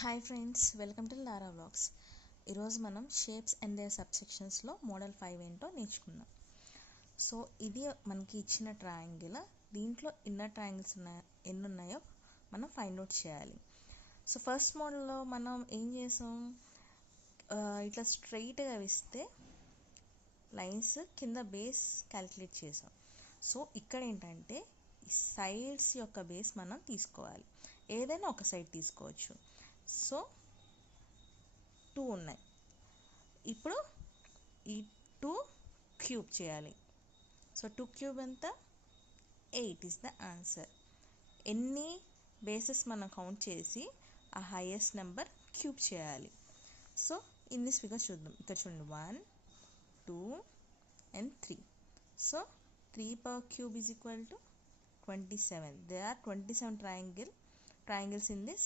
Hi friends, welcome to Lara vlogs. ఈరోజు మనం shapes and their సబ్సెక్షన్స్లో మోడల్ 5 ఏంటో నేర్చుకుందాం. సో ఇది మనకి ఇచ్చిన ట్రయాంగిల్. దీంట్లో ఇన్నర్ ట్రయాంగిల్స్ ఎన్ని ఉన్నాయో మనం ఫైండ్ అవుట్ చేయాలి. సో ఫస్ట్ మోడల్లో మనం ఏం చేసాం, ఇట్లా స్ట్రైట్గా వేస్తే లైన్స్ కింద బేస్ క్యాలిక్యులేట్ చేసాం. సో ఇక్కడ ఏంటంటే ఈ సైడ్స్ యొక్క బేస్ మనం తీసుకోవాలి. ఏదైనా ఒక సైడ్ తీసుకోవచ్చు. సో 2 ఉన్నాయి. ఇప్పుడు ఈ 2 క్యూబ్ చేయాలి. సో 2 క్యూబ్ ఎంత? 8 ఈస్ ద ఆన్సర్. ఎన్ని బేసెస్ మనం కౌంట్ చేసి ఆ హైయెస్ట్ నెంబర్ క్యూబ్ చేయాలి. సో ఇన్ దిస్ ఫిగర్ చూద్దాం. ఇక్కడ చూడండి, 1 2 and 3. So 3 power cube is equal to 27. There are 27 triangles in this